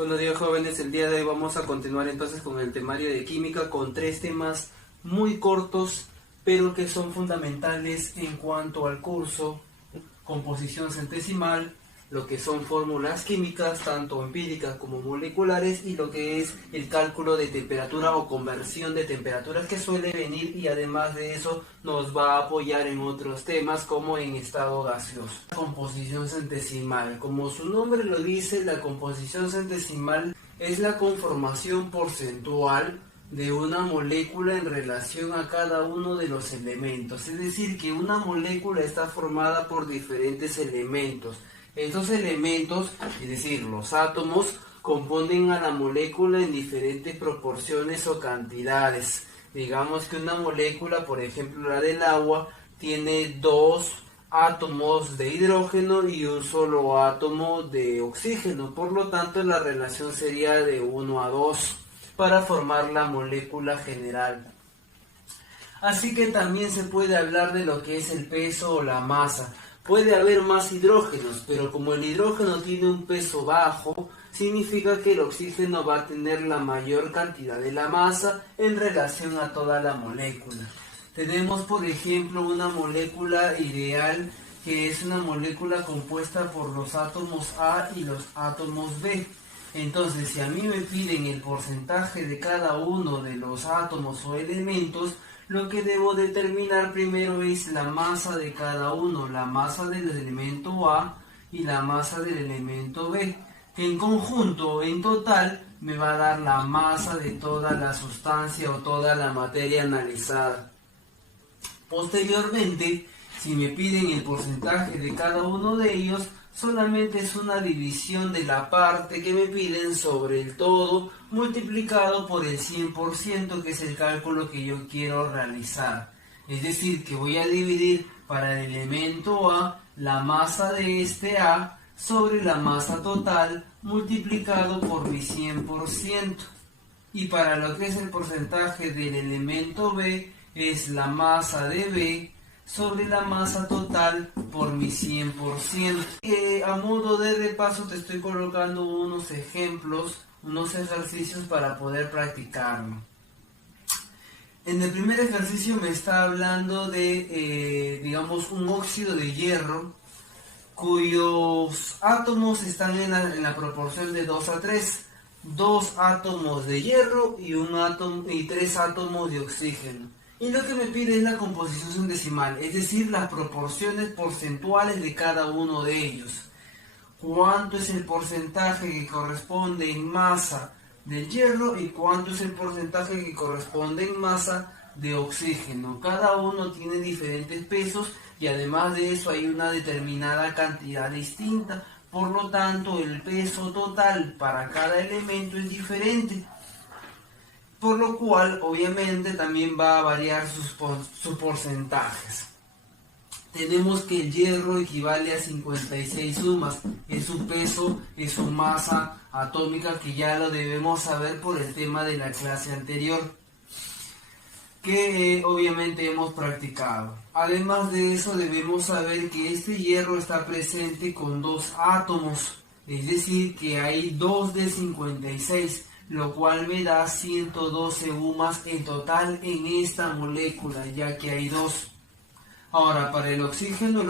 Buenos días, jóvenes, el día de hoy vamos a continuar entonces con el temario de química con 3 temas muy cortos pero que son fundamentales en cuanto al curso: composición centesimal, lo que son fórmulas químicas tanto empíricas como moleculares y lo que es el cálculo de temperatura o conversión de temperaturas que suele venir, y además de eso nos va a apoyar en otros temas como en estado gaseoso. Composición centesimal, como su nombre lo dice, la composición centesimal es la conformación porcentual de una molécula en relación a cada uno de los elementos. Es decir, que una molécula está formada por diferentes elementos. Estos elementos, es decir, los átomos, componen a la molécula en diferentes proporciones o cantidades. Digamos que una molécula, por ejemplo la del agua, tiene 2 átomos de hidrógeno y un solo átomo de oxígeno. Por lo tanto, la relación sería de 1 a 2 para formar la molécula general. Así que también se puede hablar de lo que es el peso o la masa. Puede haber más hidrógenos, pero como el hidrógeno tiene un peso bajo, significa que el oxígeno va a tener la mayor cantidad de la masa en relación a toda la molécula. Tenemos, por ejemplo, una molécula ideal, que es una molécula compuesta por los átomos A y los átomos B. Entonces, si a mí me piden el porcentaje de cada uno de los átomos o elementos, lo que debo determinar primero es la masa de cada uno, la masa del elemento A y la masa del elemento B, que en conjunto, en total, me va a dar la masa de toda la sustancia o toda la materia analizada. Posteriormente, si me piden el porcentaje de cada uno de ellos, solamente es una división de la parte que me piden sobre el todo multiplicado por el 100%, que es el cálculo que yo quiero realizar. Es decir, que voy a dividir para el elemento A la masa de este A sobre la masa total multiplicado por mi 100%. Y para lo que es el porcentaje del elemento B es la masa de B sobre la masa total por mi 100%. A modo de repaso te estoy colocando unos ejemplos, unos ejercicios para poder practicarlo. En el primer ejercicio me está hablando de, digamos, un óxido de hierro cuyos átomos están en la proporción de 2 a 3. 2 átomos de hierro y 3 átomos de oxígeno. Y lo que me pide es la composición centesimal, es decir, las proporciones porcentuales de cada uno de ellos. ¿Cuánto es el porcentaje que corresponde en masa del hierro y cuánto es el porcentaje que corresponde en masa de oxígeno? Cada uno tiene diferentes pesos y además de eso hay una determinada cantidad distinta. Por lo tanto, el peso total para cada elemento es diferente, por lo cual obviamente también va a variar sus porcentajes. Tenemos que el hierro equivale a 56 sumas, es su peso, es su masa atómica, que ya lo debemos saber por el tema de la clase anterior, que obviamente hemos practicado. Además de eso, debemos saber que este hierro está presente con 2 átomos, es decir, que hay 2 de 56, lo cual me da 112 UMAS en total en esta molécula, ya que hay 2. Ahora, para el oxígeno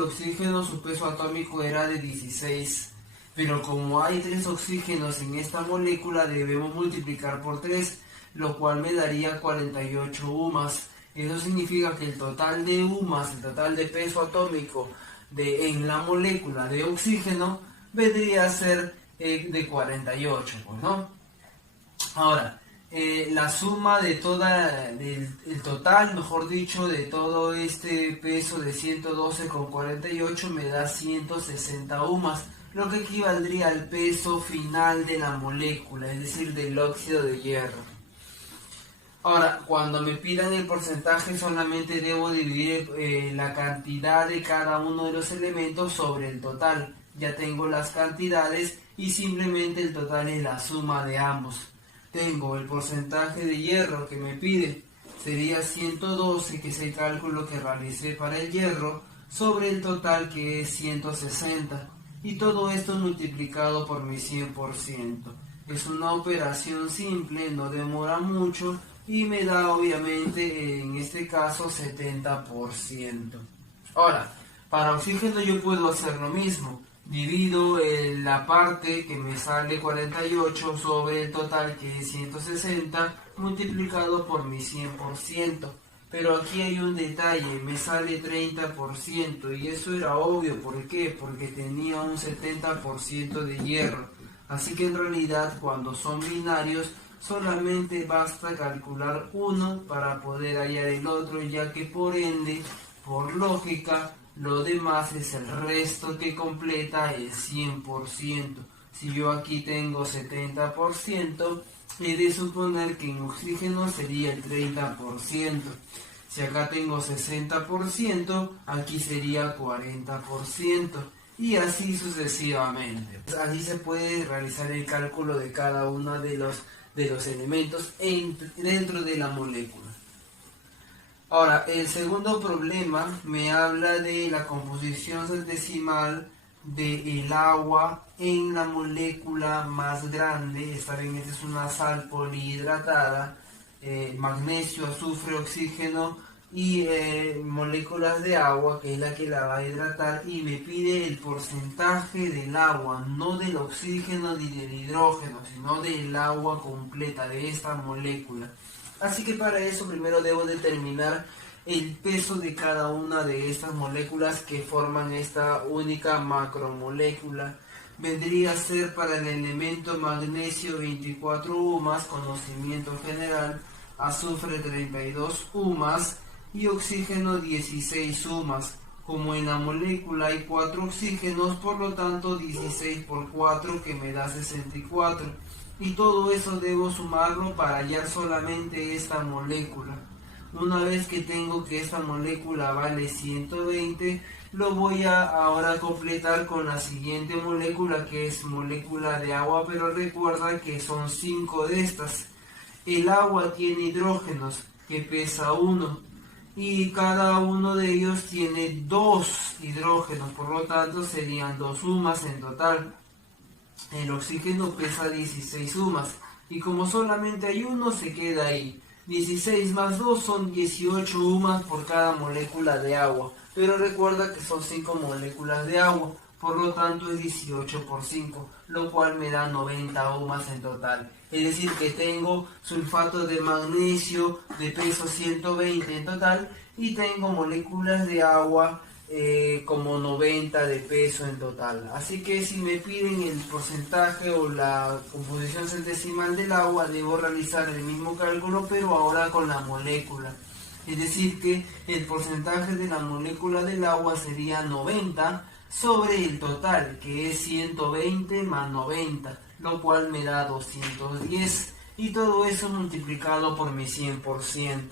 su peso atómico era de 16, pero como hay 3 oxígenos en esta molécula, debemos multiplicar por 3, lo cual me daría 48 UMAS. Eso significa que el total de UMAS, el total de peso atómico en la molécula de oxígeno, vendría a ser de 48, pues, ¿no? Ahora, la suma de el total, mejor dicho, de todo este peso de 112 con 48 me da 160 UMAS, lo que equivaldría al peso final de la molécula, es decir, del óxido de hierro. Ahora, cuando me pidan el porcentaje, solamente debo dividir la cantidad de cada uno de los elementos sobre el total. Ya tengo las cantidades y simplemente el total es la suma de ambos. Tengo el porcentaje de hierro que me pide, sería 112, que es el cálculo que realicé para el hierro, sobre el total, que es 160. Y todo esto multiplicado por mi 100%. Es una operación simple, no demora mucho y me da obviamente en este caso 70%. Ahora, para oxígeno yo puedo hacer lo mismo. Divido la parte que me sale 48 sobre el total que es 160 multiplicado por mi 100%. Pero aquí hay un detalle, me sale 30% y eso era obvio. ¿Por qué? Porque tenía un 70% de hierro. Así que en realidad cuando son binarios solamente basta calcular uno para poder hallar el otro, ya que por ende, por lógica, lo demás es el resto que completa el 100%. Si yo aquí tengo 70%, he de suponer que en oxígeno sería el 30%. Si acá tengo 60%, aquí sería 40%. Y así sucesivamente. Así se puede realizar el cálculo de cada uno de los elementos dentro de la molécula. Ahora, el segundo problema me habla de la composición centesimal del agua en la molécula más grande. Esta vez es una sal polihidratada, magnesio, azufre, oxígeno y moléculas de agua, que es la que la va a hidratar, y me pide el porcentaje del agua, no del oxígeno ni del hidrógeno, sino del agua completa de esta molécula. Así que para eso primero debo determinar el peso de cada una de estas moléculas que forman esta única macromolécula. Vendría a ser para el elemento magnesio 24 UMAS, conocimiento general, azufre 32 UMAS y oxígeno 16 UMAS. Como en la molécula hay 4 oxígenos, por lo tanto 16 por 4 que me da 64. Y todo eso debo sumarlo para hallar solamente esta molécula. Una vez que tengo que esta molécula vale 120, lo voy a ahora completar con la siguiente molécula, que es molécula de agua, pero recuerda que son 5 de estas. El agua tiene hidrógenos, que pesa 1, y cada uno de ellos tiene 2 hidrógenos, por lo tanto serían 2 UMAS en total. El oxígeno pesa 16 UMAS y como solamente hay uno se queda ahí. 16 más 2 son 18 UMAS por cada molécula de agua, pero recuerda que son 5 moléculas de agua, por lo tanto es 18 por 5, lo cual me da 90 UMAS en total. Es decir que tengo sulfato de magnesio de peso 120 en total y tengo moléculas de agua como 90 de peso en total. Así que si me piden el porcentaje o la composición centesimal del agua, debo realizar el mismo cálculo pero ahora con la molécula. Es decir que el porcentaje de la molécula del agua sería 90 sobre el total, que es 120 más 90, lo cual me da 210, y todo eso multiplicado por mi 100%.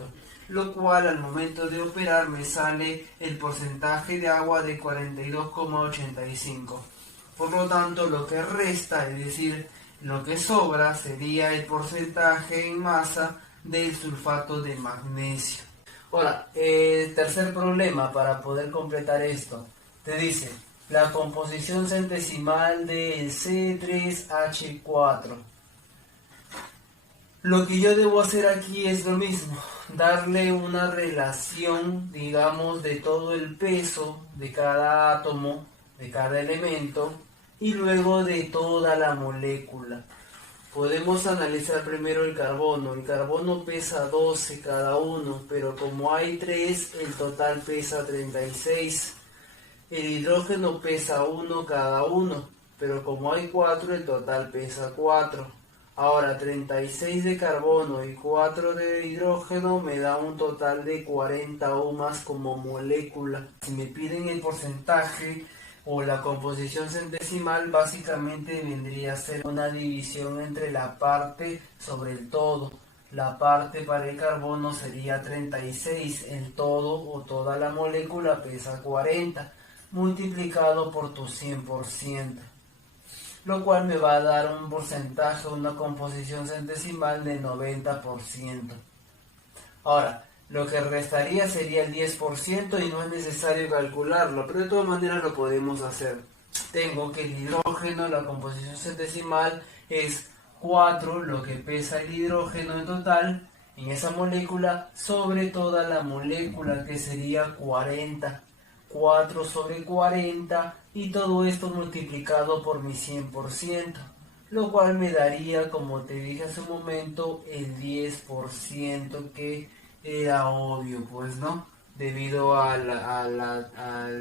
Lo cual al momento de operar me sale el porcentaje de agua de 42,85. Por lo tanto, lo que resta, es decir, lo que sobra, sería el porcentaje en masa del sulfato de magnesio. Ahora, el tercer problema para poder completar esto, te dice la composición centesimal del C3H4. Lo que yo debo hacer aquí es lo mismo, darle una relación, digamos, de todo el peso de cada átomo, de cada elemento, y luego de toda la molécula. Podemos analizar primero el carbono. El carbono pesa 12 cada uno, pero como hay 3, el total pesa 36. El hidrógeno pesa 1 cada uno, pero como hay 4, el total pesa 4. Ahora 36 de carbono y 4 de hidrógeno me da un total de 40 UMAS como molécula. Si me piden el porcentaje o la composición centesimal, básicamente vendría a ser una división entre la parte sobre el todo. La parte para el carbono sería 36, el todo o toda la molécula pesa 40, multiplicado por tu 100%. Lo cual me va a dar un porcentaje, una composición centesimal de 90%. Ahora, lo que restaría sería el 10% y no es necesario calcularlo, pero de todas maneras lo podemos hacer. Tengo que el hidrógeno, la composición centesimal es 4 lo que pesa el hidrógeno en total en esa molécula sobre toda la molécula, que sería 40. 4 sobre 40 y todo esto multiplicado por mi 100%, lo cual me daría, como te dije hace un momento, el 10%, que era obvio, pues, ¿no? Debido al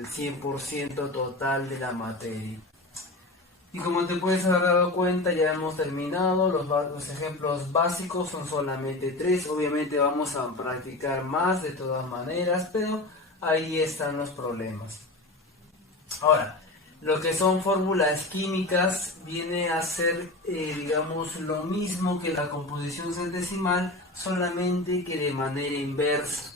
100% total de la materia. Y como te puedes haber dado cuenta, ya hemos terminado. Los ejemplos básicos son solamente 3. Obviamente vamos a practicar más de todas maneras, pero ahí están los problemas. Ahora, lo que son fórmulas químicas viene a ser, digamos, lo mismo que la composición centesimal, solamente que de manera inversa.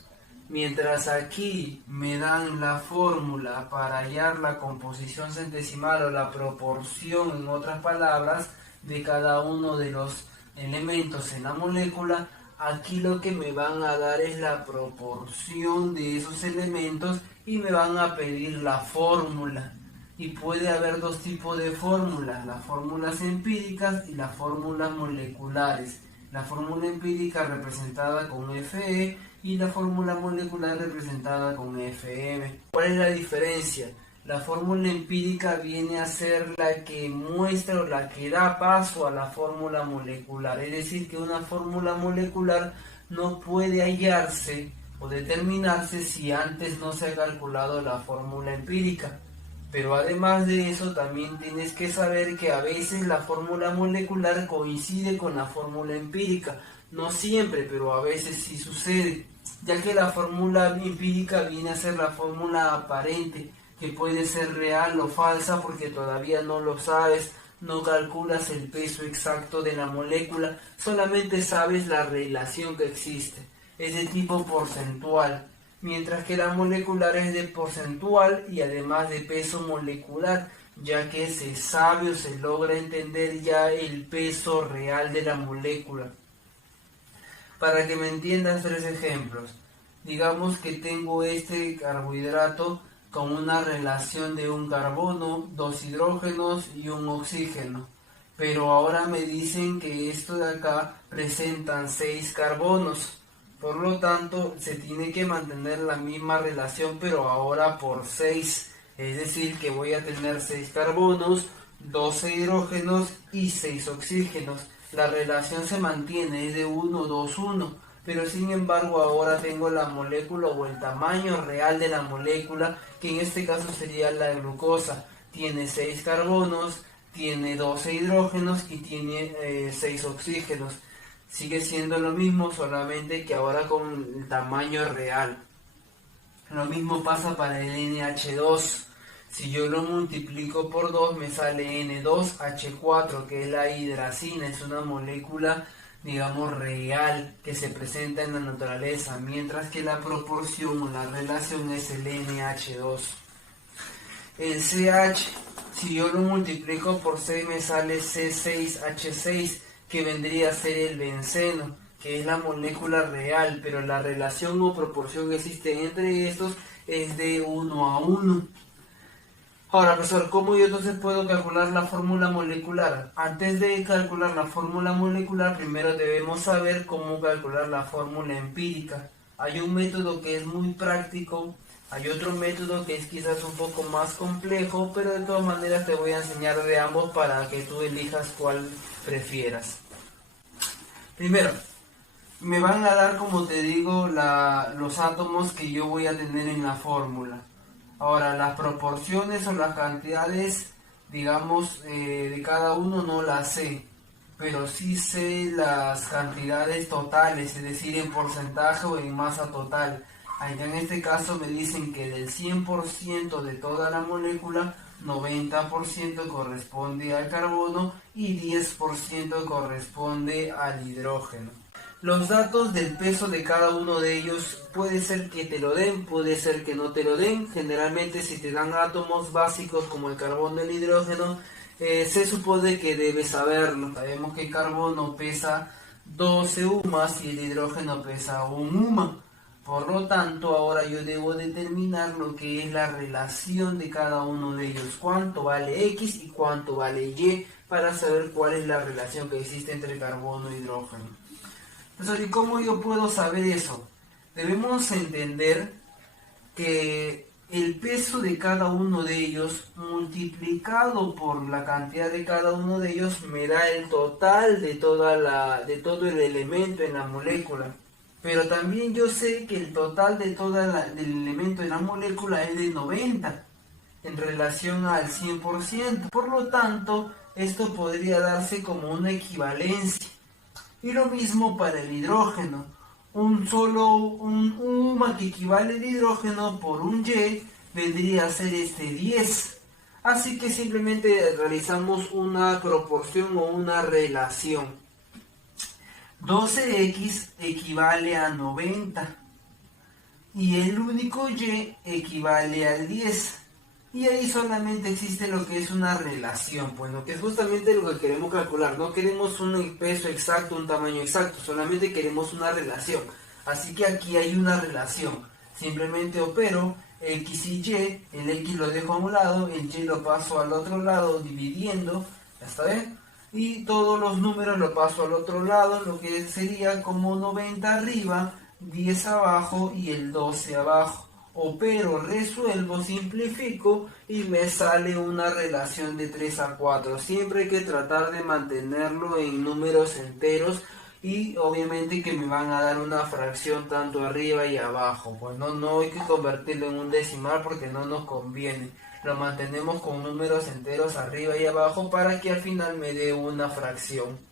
Mientras aquí me dan la fórmula para hallar la composición centesimal o la proporción, en otras palabras, de cada uno de los elementos en la molécula, aquí lo que me van a dar es la proporción de esos elementos y me van a pedir la fórmula. Y puede haber dos tipos de fórmulas, las fórmulas empíricas y las fórmulas moleculares. La fórmula empírica representada con Fe y la fórmula molecular representada con Fm. ¿Cuál es la diferencia? La fórmula empírica viene a ser la que muestra o la que da paso a la fórmula molecular. Es decir, que una fórmula molecular no puede hallarse o determinarse si antes no se ha calculado la fórmula empírica. Pero además de eso, también tienes que saber que a veces la fórmula molecular coincide con la fórmula empírica. No siempre, pero a veces sí sucede, ya que la fórmula empírica viene a ser la fórmula aparente, que puede ser real o falsa porque todavía no lo sabes, no calculas el peso exacto de la molécula, solamente sabes la relación que existe, es de tipo porcentual. Mientras que la molecular es de porcentual y además de peso molecular, ya que se sabe o se logra entender ya el peso real de la molécula. Para que me entiendas, 3 ejemplos. Digamos que tengo este carbohidrato con una relación de un carbono, 2 hidrógenos y un oxígeno. Pero ahora me dicen que esto de acá presentan 6 carbonos. Por lo tanto, se tiene que mantener la misma relación, pero ahora por 6. Es decir, que voy a tener 6 carbonos, 12 hidrógenos y 6 oxígenos. La relación se mantiene, es de 1, 2, 1. Pero sin embargo, ahora tengo la molécula o el tamaño real de la molécula, que en este caso sería la glucosa. Tiene 6 carbonos, tiene 12 hidrógenos y tiene 6 oxígenos. Sigue siendo lo mismo, solamente que ahora con el tamaño real. Lo mismo pasa para el NH2. Si yo lo multiplico por 2 me sale N2H4, que es la hidracina, es una molécula, digamos, real, que se presenta en la naturaleza, mientras que la proporción o la relación es el NH2. El CH, si yo lo multiplico por 6 me sale C6H6, que vendría a ser el benceno, que es la molécula real, pero la relación o proporción que existe entre estos es de 1 a 1. Ahora, profesor, ¿cómo yo entonces puedo calcular la fórmula molecular? Antes de calcular la fórmula molecular, primero debemos saber cómo calcular la fórmula empírica. Hay un método que es muy práctico, hay otro método que es quizás un poco más complejo, pero de todas maneras te voy a enseñar de ambos para que tú elijas cuál prefieras. Primero, me van a dar, como te digo, los átomos que yo voy a tener en la fórmula. Ahora, las proporciones o las cantidades, digamos, de cada uno no las sé, pero sí sé las cantidades totales, es decir, en porcentaje o en masa total. Allá en este caso me dicen que del 100% de toda la molécula, 90% corresponde al carbono y 10% corresponde al hidrógeno. Los datos del peso de cada uno de ellos puede ser que te lo den, puede ser que no te lo den. Generalmente si te dan átomos básicos como el carbono y el hidrógeno, se supone que debes saberlo. Sabemos que el carbono pesa 12 UMAs y el hidrógeno pesa 1 UMA. Por lo tanto, ahora yo debo determinar lo que es la relación de cada uno de ellos, cuánto vale X y cuánto vale Y, para saber cuál es la relación que existe entre carbono e hidrógeno. Entonces, ¿y cómo yo puedo saber eso? Debemos entender que el peso de cada uno de ellos multiplicado por la cantidad de cada uno de ellos me da el total de todo el elemento en la molécula. Pero también yo sé que el total de del elemento en la molécula es de 90 en relación al 100%. Por lo tanto, esto podría darse como una equivalencia. Y lo mismo para el hidrógeno. Un UMA que equivale de hidrógeno por un Y vendría a ser 10. Así que simplemente realizamos una proporción o una relación. 12X equivale a 90 y el único Y equivale al 10. Y ahí solamente existe lo que es una relación, bueno, que es justamente lo que queremos calcular. No queremos un peso exacto, un tamaño exacto, solamente queremos una relación. Así que aquí hay una relación. Simplemente opero X y Y, el X lo dejo a un lado, el Y lo paso al otro lado dividiendo, ¿ya está bien? Y todos los números lo paso al otro lado, lo que sería como 90 arriba, 10 abajo y el 12 abajo. Opero, resuelvo, simplifico y me sale una relación de 3 a 4. Siempre hay que tratar de mantenerlo en números enteros y obviamente que me van a dar una fracción tanto arriba y abajo. Pues no hay que convertirlo en un decimal porque no nos conviene. Lo mantenemos con números enteros arriba y abajo para que al final me dé una fracción.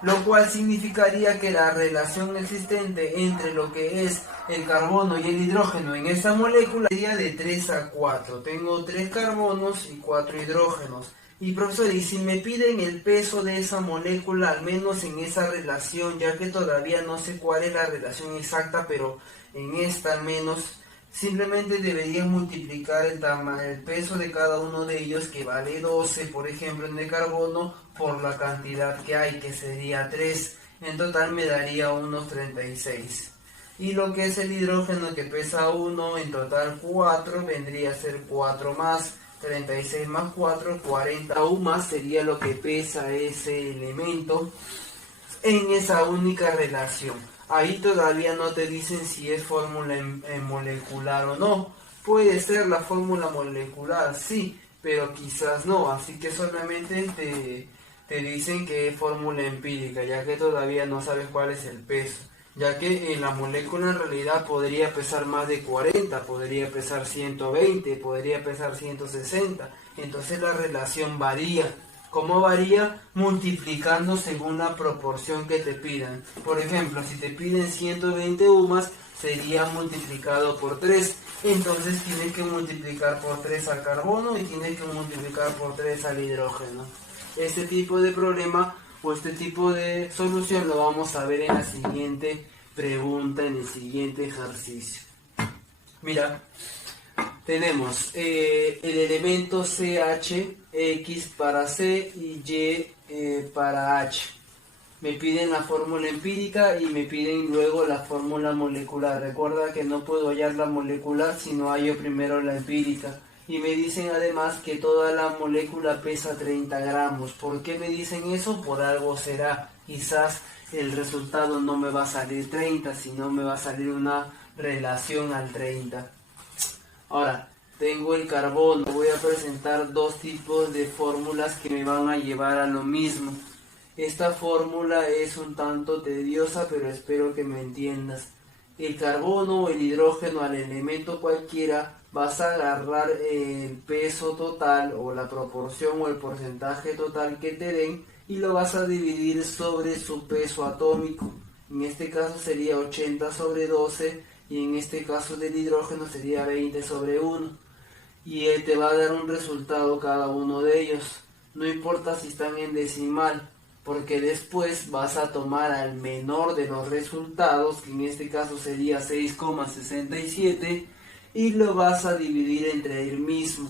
Lo cual significaría que la relación existente entre lo que es el carbono y el hidrógeno en esta molécula sería de 3 a 4. Tengo 3 carbonos y 4 hidrógenos. Y profesor, y si me piden el peso de esa molécula, al menos en esa relación, ya que todavía no sé cuál es la relación exacta, pero en esta al menos, simplemente debería multiplicar el peso de cada uno de ellos, que vale 12, por ejemplo, en el carbono, por la cantidad que hay, que sería 3. En total me daría unos 36. Y lo que es el hidrógeno, que pesa 1, en total 4, vendría a ser 4 más. 36 más 4, 40 aún más sería lo que pesa ese elemento en esa única relación. Ahí todavía no te dicen si es fórmula molecular o no. Puede ser la fórmula molecular, sí, pero quizás no. Así que solamente te dicen que es fórmula empírica, ya que todavía no sabes cuál es el peso. Ya que en la molécula en realidad podría pesar más de 40, podría pesar 120, podría pesar 160. Entonces la relación varía. ¿Cómo varía? Multiplicando según la proporción que te pidan. Por ejemplo, si te piden 120 UMAS, sería multiplicado por 3. Entonces tienes que multiplicar por 3 al carbono y tienes que multiplicar por 3 al hidrógeno. Este tipo de problema o este tipo de solución lo vamos a ver en la siguiente pregunta, en el siguiente ejercicio. Mira, tenemos el elemento CH, X para C y Y para H. Me piden la fórmula empírica y me piden luego la fórmula molecular. Recuerda que no puedo hallar la molecular si no hallo primero la empírica. Y me dicen además que toda la molécula pesa 30 gramos. ¿Por qué me dicen eso? Por algo será. Quizás el resultado no me va a salir 30, sino me va a salir una relación al 30. Ahora, tengo el carbono. Voy a presentar dos tipos de fórmulas que me van a llevar a lo mismo. Esta fórmula es un tanto tediosa, pero espero que me entiendas. El carbono o el hidrógeno al elemento cualquiera, vas a agarrar el peso total o la proporción o el porcentaje total que te den y lo vas a dividir sobre su peso atómico. En este caso sería 80 sobre 12 y en este caso del hidrógeno sería 20 sobre 1. Y él te va a dar un resultado cada uno de ellos. No importa si están en decimal, porque después vas a tomar al menor de los resultados, que en este caso sería 6,67, y lo vas a dividir entre el mismo.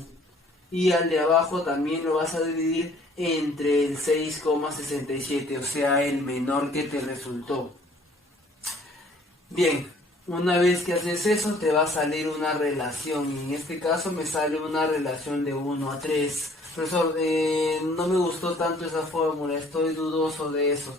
Y al de abajo también lo vas a dividir entre el 6,67, o sea, el menor que te resultó. Bien, una vez que haces eso te va a salir una relación, y en este caso me sale una relación de 1 a 3. Profesor, no me gustó tanto esa fórmula, estoy dudoso de eso.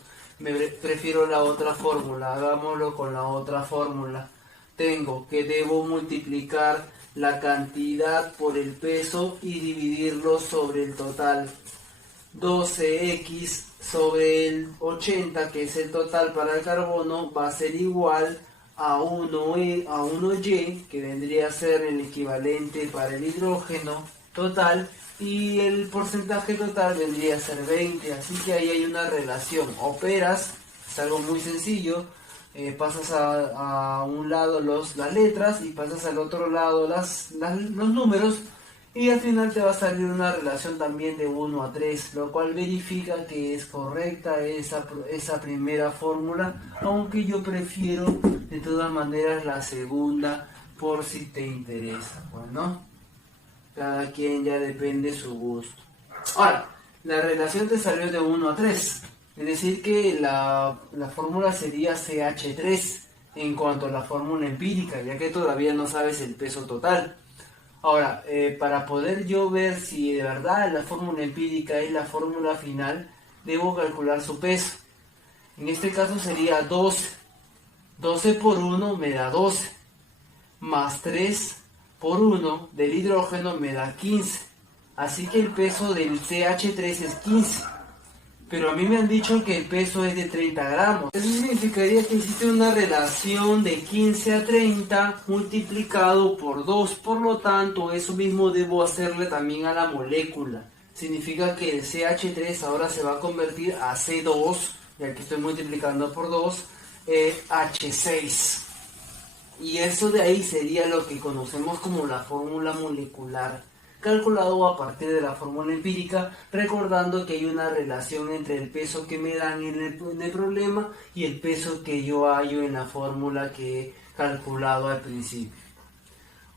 Prefiero la otra fórmula, hagámoslo con la otra fórmula. Tengo que debo multiplicar la cantidad por el peso y dividirlo sobre el total. 12x sobre el 80, que es el total para el carbono, va a ser igual a 1y, que vendría a ser el equivalente para el hidrógeno total, y el porcentaje total vendría a ser 20, así que ahí hay una relación. Operas, es algo muy sencillo, pasas a un lado las letras y pasas al otro lado los números, y al final te va a salir una relación también de 1 a 3, lo cual verifica que es correcta esa primera fórmula, aunque yo prefiero de todas maneras la segunda por si te interesa. Bueno, cada quien ya depende su gusto. Ahora, la relación te salió de 1 a 3, es decir que la fórmula sería CH3 en cuanto a la fórmula empírica, ya que todavía no sabes el peso total. Ahora, para poder yo ver si de verdad la fórmula empírica es la fórmula final, debo calcular su peso. En este caso sería 12. 12 por 1 me da 12. Más 3 por 1 del hidrógeno me da 15. Así que el peso del CH3 es 15. Pero a mí me han dicho que el peso es de 30 gramos. Eso significaría que existe una relación de 15 a 30 multiplicado por 2. Por lo tanto, eso mismo debo hacerle también a la molécula. Significa que el CH3 ahora se va a convertir a C2, ya que estoy multiplicando por 2, H6. Y eso de ahí sería lo que conocemos como la fórmula molecular, calculado a partir de la fórmula empírica, recordando que hay una relación entre el peso que me dan en el problema y el peso que yo hallo en la fórmula que he calculado al principio.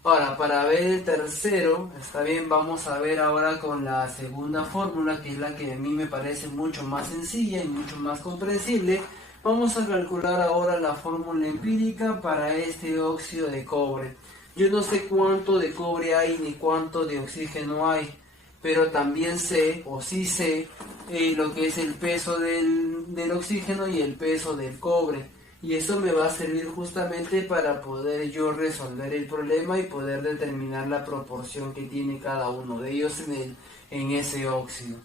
Ahora, para ver el tercero, está bien, vamos a ver ahora con la segunda fórmula, que es la que a mí me parece mucho más sencilla y mucho más comprensible. Vamos a calcular ahora la fórmula empírica para este óxido de cobre. Yo no sé cuánto de cobre hay ni cuánto de oxígeno hay, pero también sé, o sí sé, lo que es el peso del oxígeno y el peso del cobre. Y eso me va a servir justamente para poder yo resolver el problema y poder determinar la proporción que tiene cada uno de ellos en ese óxido.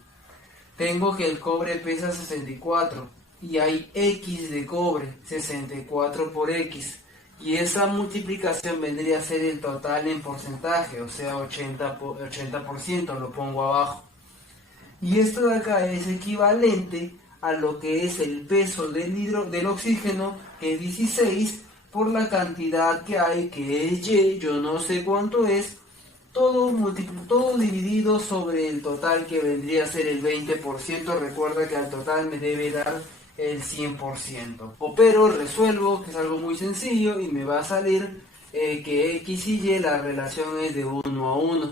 Tengo que el cobre pesa 64 y hay X de cobre, 64 por X. Y esa multiplicación vendría a ser el total en porcentaje, o sea 80%, lo pongo abajo. Y esto de acá es equivalente a lo que es el peso del oxígeno, que es 16, por la cantidad que hay, que es Y, yo no sé cuánto es, todo dividido sobre el total, que vendría a ser el 20%. Recuerda que al total me debe dar el 100%. Opero, resuelvo, que es algo muy sencillo, y me va a salir que X y Y la relación es de 1 a 1.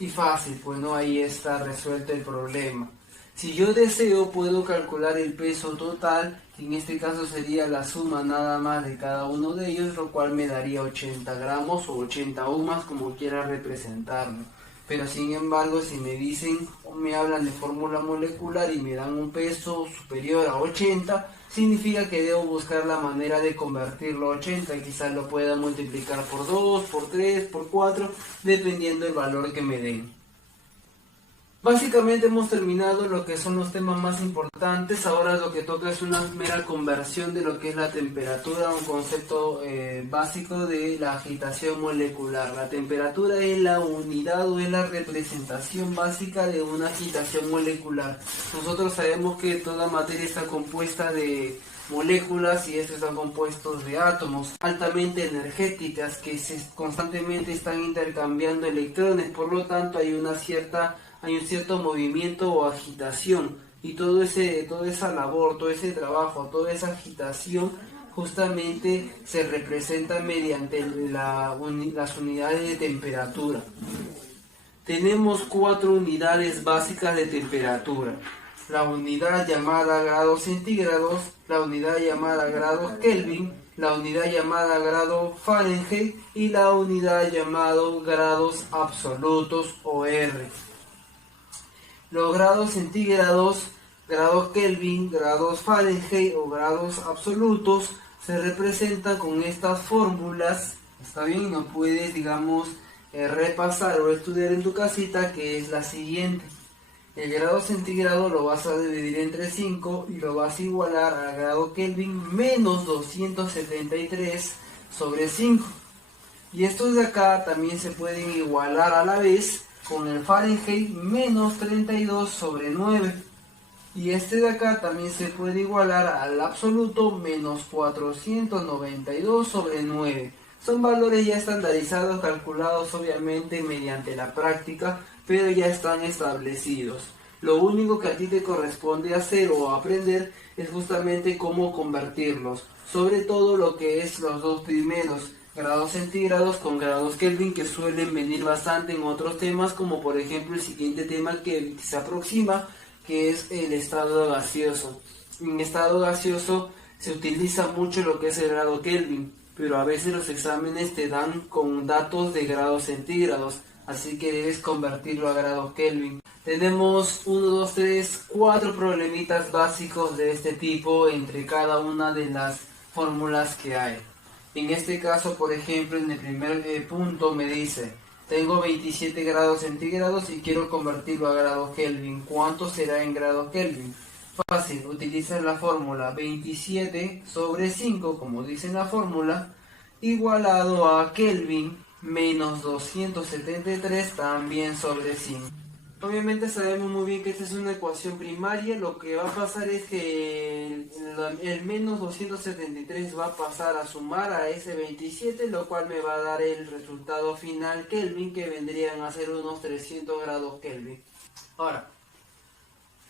Y fácil, pues no, ahí está resuelto el problema. Si yo deseo, puedo calcular el peso total, que en este caso sería la suma nada más de cada uno de ellos, lo cual me daría 80 gramos o 80 ohmas, como quiera representarlo. Pero sin embargo, si me dicen o me hablan de fórmula molecular y me dan un peso superior a 80, significa que debo buscar la manera de convertirlo a 80, quizás lo pueda multiplicar por 2, por 3, por 4, dependiendo del valor que me den. Básicamente hemos terminado lo que son los temas más importantes. Ahora lo que toca es una mera conversión de lo que es la temperatura, un concepto básico de la agitación molecular. La temperatura es la unidad o es la representación básica de una agitación molecular. Nosotros sabemos que toda materia está compuesta de moléculas y estos están compuestos de átomos altamente energéticas que constantemente están intercambiando electrones. Por lo tanto hay un cierto movimiento o agitación, y toda esa labor, todo ese trabajo, toda esa agitación justamente se representa mediante las unidades de temperatura. Tenemos 4 unidades básicas de temperatura: la unidad llamada grados centígrados, la unidad llamada grados Kelvin, la unidad llamada grado Fahrenheit y la unidad llamada grados absolutos o R. Los grados centígrados, grados Kelvin, grados Fahrenheit o grados absolutos se representan con estas fórmulas. Está bien, no puedes, digamos, repasar o estudiar en tu casita, que es la siguiente. El grado centígrado lo vas a dividir entre 5 y lo vas a igualar al grado Kelvin menos 273 sobre 5. Y estos de acá también se pueden igualar a la vez con el Fahrenheit menos 32 sobre 9. Y este de acá también se puede igualar al absoluto menos 492 sobre 9. Son valores ya estandarizados, calculados obviamente mediante la práctica, pero ya están establecidos. Lo único que a ti te corresponde hacer o aprender es justamente cómo convertirlos. Sobre todo lo que es los dos primeros, grados centígrados con grados Kelvin, que suelen venir bastante en otros temas, como por ejemplo el siguiente tema que se aproxima, que es el estado gaseoso. En estado gaseoso se utiliza mucho lo que es el grado Kelvin, pero a veces los exámenes te dan con datos de grados centígrados, así que debes convertirlo a grados Kelvin. Tenemos 1, 2, 3, 4 problemitas básicos de este tipo entre cada una de las fórmulas que hay. En este caso, por ejemplo, en el primer punto me dice: tengo 27 grados centígrados y quiero convertirlo a grados Kelvin. ¿Cuánto será en grados Kelvin? Fácil, utilizar la fórmula 27 sobre 5, como dice en la fórmula, igualado a Kelvin menos 273 también sobre 5. Obviamente sabemos muy bien que esta es una ecuación primaria. Lo que va a pasar es que el menos 273 va a pasar a sumar a ese 27, lo cual me va a dar el resultado final Kelvin, que vendrían a ser unos 300 grados Kelvin. Ahora,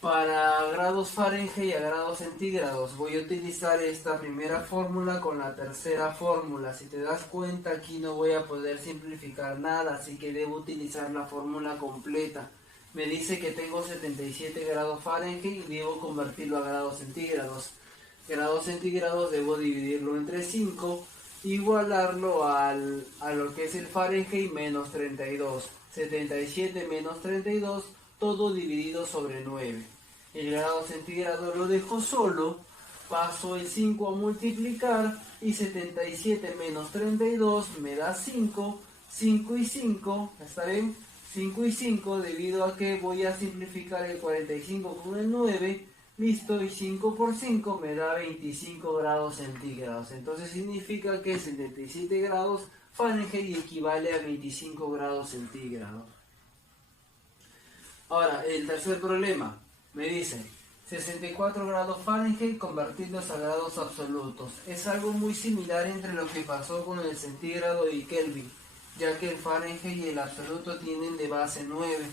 para grados Fahrenheit y a grados centígrados voy a utilizar esta primera fórmula con la tercera fórmula. Si te das cuenta, aquí no voy a poder simplificar nada, así que debo utilizar la fórmula completa. Me dice que tengo 77 grados Fahrenheit y debo convertirlo a grados centígrados. Grados centígrados debo dividirlo entre 5, igualarlo a lo que es el Fahrenheit menos 32. 77 menos 32, todo dividido sobre 9. El grado centígrado lo dejo solo, paso el 5 a multiplicar y 77 menos 32 me da 5, 5 y 5, ¿está bien? 5 y 5, debido a que voy a simplificar el 45 con el 9, listo, y 5 por 5 me da 25 grados centígrados. Entonces significa que 77 grados Fahrenheit equivale a 25 grados centígrados. Ahora, el tercer problema, me dice 64 grados Fahrenheit convertirlos a grados absolutos. Es algo muy similar entre lo que pasó con el centígrado y Kelvin, ya que el Fahrenheit y el absoluto tienen de base 9.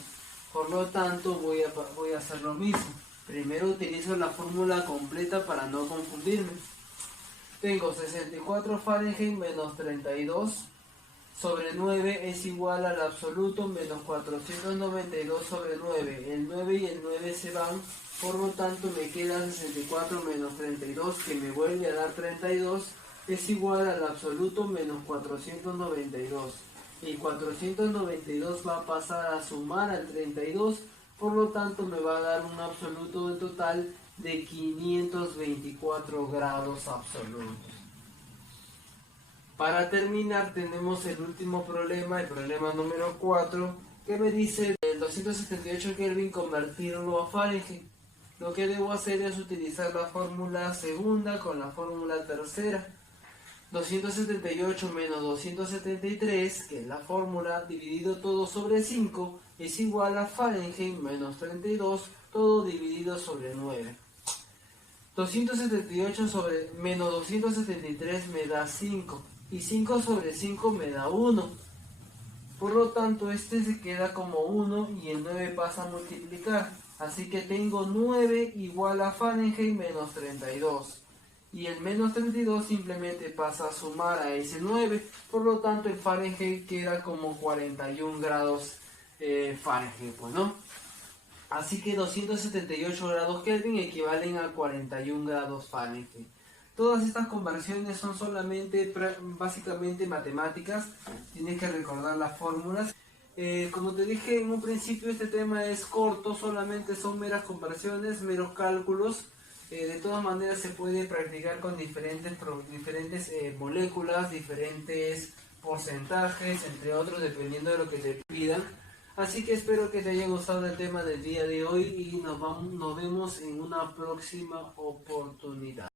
Por lo tanto, voy a hacer lo mismo. Primero utilizo la fórmula completa para no confundirme. Tengo 64 Fahrenheit menos 32 sobre 9 es igual al absoluto menos 492 sobre 9. El 9 y el 9 se van, por lo tanto me queda 64 menos 32, que me vuelve a dar 32, es igual al absoluto menos 492. El 492 va a pasar a sumar al 32, por lo tanto me va a dar un absoluto de total de 524 grados absolutos. Para terminar, tenemos el último problema, el problema número 4, que me dice el 278 Kelvin convertirlo a Fahrenheit. Lo que debo hacer es utilizar la fórmula segunda con la fórmula tercera. 278 menos 273, que es la fórmula, dividido todo sobre 5, es igual a Fahrenheit menos 32, todo dividido sobre 9. 278 sobre menos 273 me da 5, y 5 sobre 5 me da 1. Por lo tanto, este se queda como 1 y el 9 pasa a multiplicar. Así que tengo 9 igual a Fahrenheit menos 32. Y el menos 32 simplemente pasa a sumar a ese 9, por lo tanto el Fahrenheit queda como 41 grados Fahrenheit, pues, ¿no? Así que 278 grados Kelvin equivalen a 41 grados Fahrenheit. Todas estas conversiones son solamente, básicamente matemáticas, tienes que recordar las fórmulas. Como te dije en un principio, este tema es corto, solamente son meras conversiones, meros cálculos. De todas maneras se puede practicar con diferentes moléculas, diferentes porcentajes, entre otros, dependiendo de lo que te pidan. Así que espero que te haya gustado el tema del día de hoy y nos vemos en una próxima oportunidad.